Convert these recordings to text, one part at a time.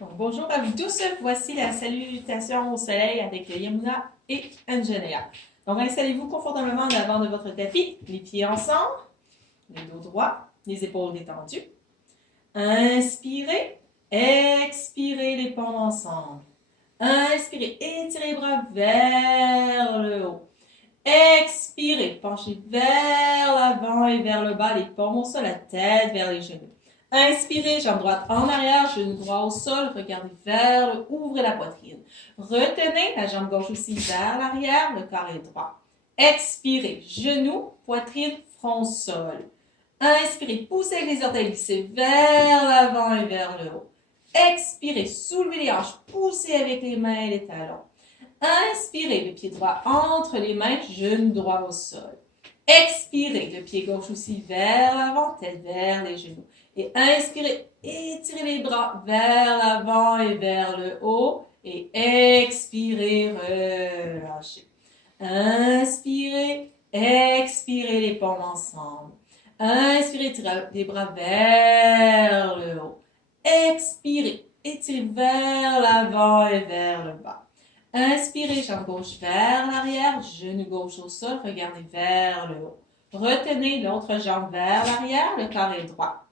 Donc, bonjour à vous tous. Voici la salutation au soleil avec Yamuna et Anjanea. Donc, installez-vous confortablement en avant de votre tapis, les pieds ensemble, le dos droit, les épaules détendues. Inspirez, expirez les paumes ensemble. Inspirez, étirez les bras vers le haut. Expirez, penchez vers l'avant et vers le bas, les paumes au sol, la tête vers les genoux. Inspirez, jambe droite en arrière, genou droit au sol, regardez vers le haut, ouvrez la poitrine. Retenez la jambe gauche aussi vers l'arrière, le corps est droit. Expirez, genou, poitrine, front, sol. Inspirez, poussez les orteils, glissez vers l'avant et vers le haut. Expirez, soulevez les hanches, poussez avec les mains et les talons. Inspirez, le pied droit entre les mains, genou droit au sol. Expirez, le pied gauche aussi vers l'avant, tête vers les genoux. Et inspirez, étirez les bras vers l'avant et vers le haut. Et expirez, relâchez. Inspirez, expirez les paumes ensemble. Inspirez, étirez les bras vers le haut. Expirez, étirez vers l'avant et vers le bas. Inspirez, jambe gauche vers l'arrière, genou gauche au sol, regardez vers le haut. Retenez l'autre jambe vers l'arrière, le corps est droit.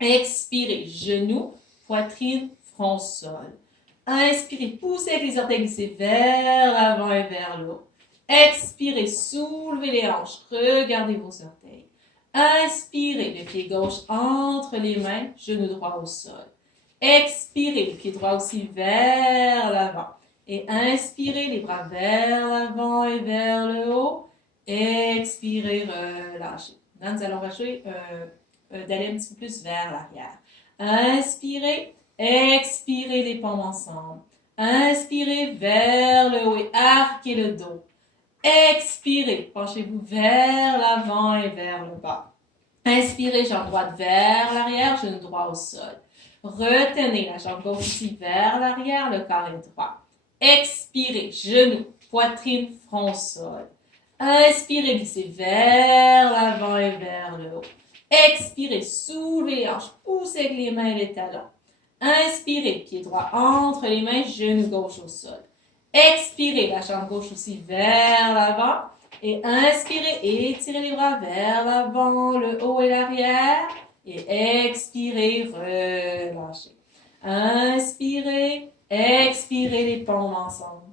Expirez, genou, poitrine, front, sol. Inspirez, poussez avec les orteils glissés vers l'avant et vers le haut. Expirez, soulevez les hanches, regardez vos orteils. Inspirez, le pied gauche entre les mains, genou droit au sol. Expirez, le pied droit aussi vers l'avant. Et inspirez, les bras vers l'avant et vers le haut. Expirez, relâchez. Maintenant, nous allons relâcher d'aller un petit peu plus vers l'arrière. Inspirez, expirez les paumes ensemble. Inspirez vers le haut et arquez le dos. Expirez, penchez-vous vers l'avant et vers le bas. Inspirez, jambe droite vers l'arrière, genou droit au sol. Retenez la jambe gauche ici vers l'arrière, le corps est droit. Expirez, genou, poitrine, front, sol. Inspirez, glissez vers l'avant et vers le haut. Expirez, soulevez les hanches, poussez avec les mains et les talons. Inspirez, pied droit entre les mains, genou gauche au sol. Expirez, la jambe gauche aussi vers l'avant. Et inspirez, étirez les bras vers l'avant, le haut et l'arrière. Et expirez, relâchez. Inspirez, expirez les paumes ensemble.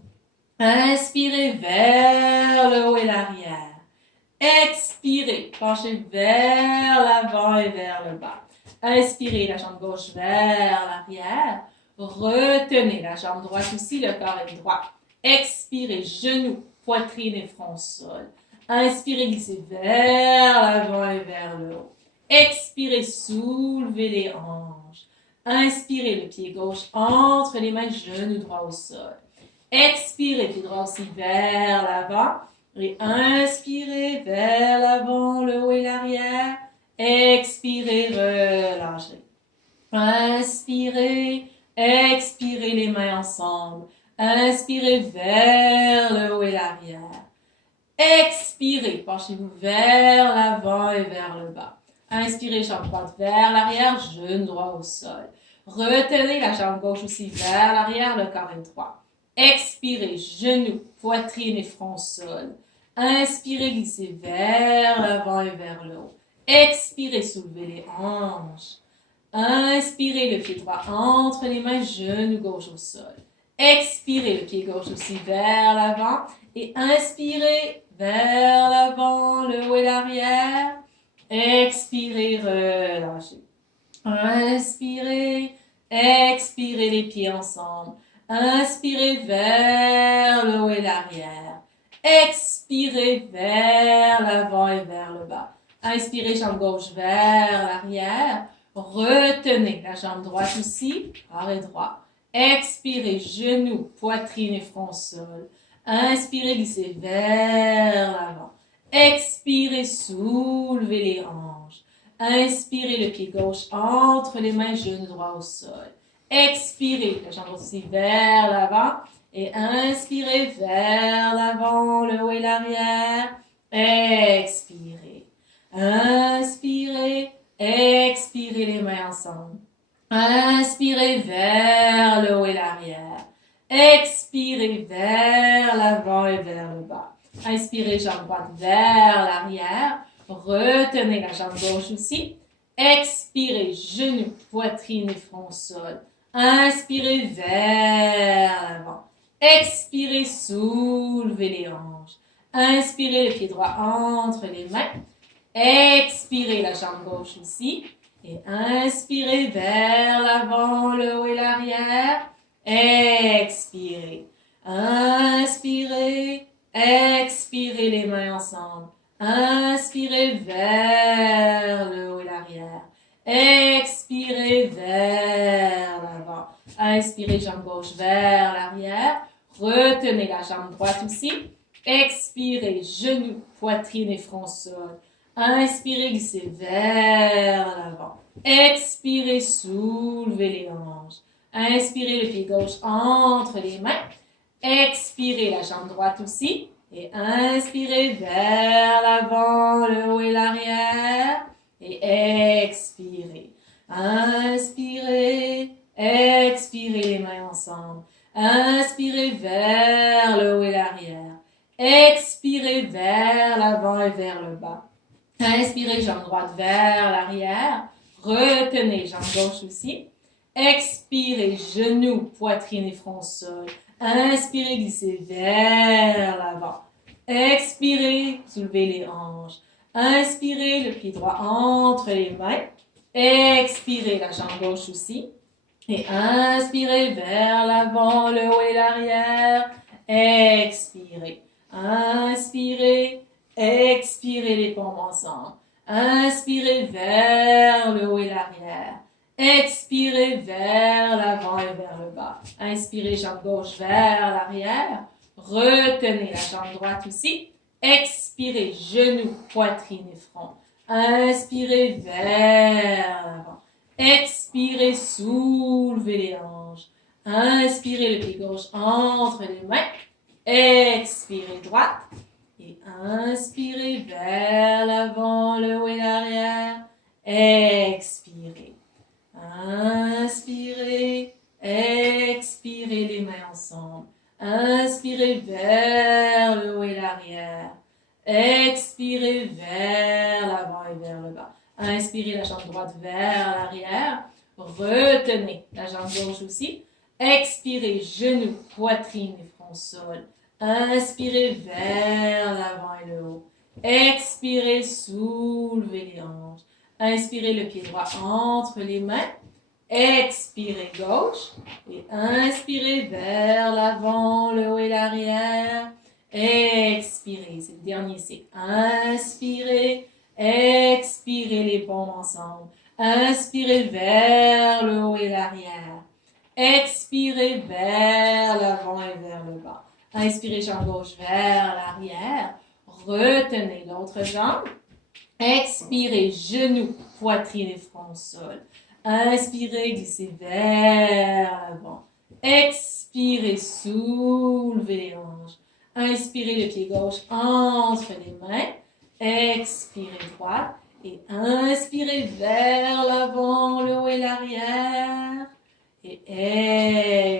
Inspirez vers le haut et l'arrière. Expirez, penchez vers l'avant et vers le bas. Inspirez, la jambe gauche vers l'arrière. Retenez la jambe droite aussi, le corps est droit. Expirez, genoux, poitrine et front sol. Inspirez, glissez vers l'avant et vers le haut. Expirez, soulevez les hanches. Inspirez, le pied gauche entre les mains, genou droit au sol. Expirez, pied droit aussi vers l'avant. Et inspirez vers l'avant, le haut et l'arrière. Expirez, relâchez. Inspirez, expirez les mains ensemble. Inspirez vers le haut et l'arrière. Expirez, penchez-vous vers l'avant et vers le bas. Inspirez, jambe droite vers l'arrière, genou droit au sol. Retenez la jambe gauche aussi vers l'arrière, le corps est droit. Expirez, genoux, poitrine et front sol. Inspirez, glissez vers l'avant et vers le haut. Expirez, soulevez les hanches. Inspirez, le pied droit entre les mains, genou gauche au sol. Expirez, le pied gauche aussi vers l'avant. Et inspirez vers l'avant, le haut et l'arrière. Expirez, relâchez. Inspirez, expirez les pieds ensemble. Inspirez vers le haut et l'arrière. Expirez vers l'avant et vers le bas. Inspirez, jambe gauche vers l'arrière. Retenez la jambe droite aussi, corps est droit. Expirez, genoux, poitrine et front sol. Inspirez, glissez vers l'avant. Expirez, soulevez les hanches. Inspirez, le pied gauche entre les mains, genou droit au sol. Expirez, la jambe aussi vers l'avant. Et inspirez vers l'avant, le haut et l'arrière. Expirez. Inspirez, expirez les mains ensemble. Inspirez vers le haut et l'arrière. Expirez vers l'avant et vers le bas. Inspirez, jambe droite vers l'arrière. Retenez la jambe gauche aussi. Expirez, genoux, poitrine et front au sol. Inspirez vers l'avant. Expirez, soulevez les hanches. Inspirez, le pied droit entre les mains. Expirez, la jambe gauche aussi. Et inspirez vers l'avant, le haut et l'arrière. Expirez. Inspirez. Expirez les mains ensemble. Inspirez vers le haut et l'arrière. Expirez vers l'avant. Inspirez, jambe gauche vers l'arrière. Retenez la jambe droite aussi. Expirez, genoux, poitrine et front au sol. Inspirez, glissez vers l'avant. Expirez, soulevez les hanches. Inspirez, le pied gauche entre les mains. Expirez, la jambe droite aussi. Et inspirez vers l'avant, le haut et l'arrière. Et expirez. Inspirez. Expirez les mains ensemble. Inspirez vers le haut et l'arrière. Expirez vers l'avant et vers le bas. Inspirez, jambe droite vers l'arrière. Retenez, jambe gauche aussi. Expirez, genoux, poitrine et front au sol. Inspirez, glissez vers l'avant. Expirez, soulevez les hanches. Inspirez, le pied droit entre les mains. Expirez, la jambe gauche aussi. Et inspirez vers l'avant, le haut et l'arrière. Expirez. Inspirez. Expirez les paumes ensemble. Inspirez vers le haut et l'arrière. Expirez vers l'avant et vers le bas. Inspirez, jambe gauche vers l'arrière. Retenez la jambe droite aussi. Expirez, genoux, poitrine et front. Inspirez vers l'avant. Expirez, soulevez les hanches. Inspirez, le pied gauche entre les mains. Expirez, droite. Et inspirez vers l'avant, le haut et l'arrière. Expirez. Inspirez. Expirez les mains ensemble. Inspirez vers le haut et l'arrière. Expirez vers l'avant et vers le bas. Inspirez, la jambe droite vers l'arrière. Retenez la jambe gauche aussi. Expirez, genoux, poitrine et front au sol. Inspirez vers l'avant et le haut. Expirez, soulevez les hanches. Inspirez, le pied droit entre les mains. Expirez, gauche. Et inspirez vers l'avant, le haut et l'arrière. Expirez, c'est le dernier cycle. Inspirez, expirez les paumes ensemble. Inspirez vers le haut et l'arrière. Expirez vers l'avant et vers le bas. Inspirez, jambe gauche vers l'arrière. Retenez l'autre jambe. Expirez, genoux, poitrine et front au sol. Inspirez, glissez vers l'avant. Expirez, soulevez les hanches. Inspirez, le pied gauche entre les mains. Expirez, droite. Et inspirez vers l'avant, le haut et l'arrière. Et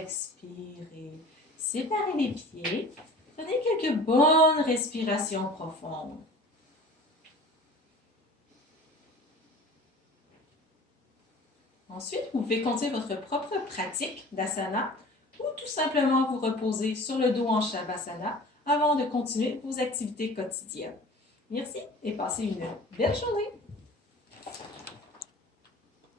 expirez. Séparez les pieds. Prenez quelques bonnes respirations profondes. Ensuite, vous pouvez continuer votre propre pratique d'asana ou tout simplement vous reposer sur le dos en Shavasana avant de continuer vos activités quotidiennes. Merci et passez une belle journée!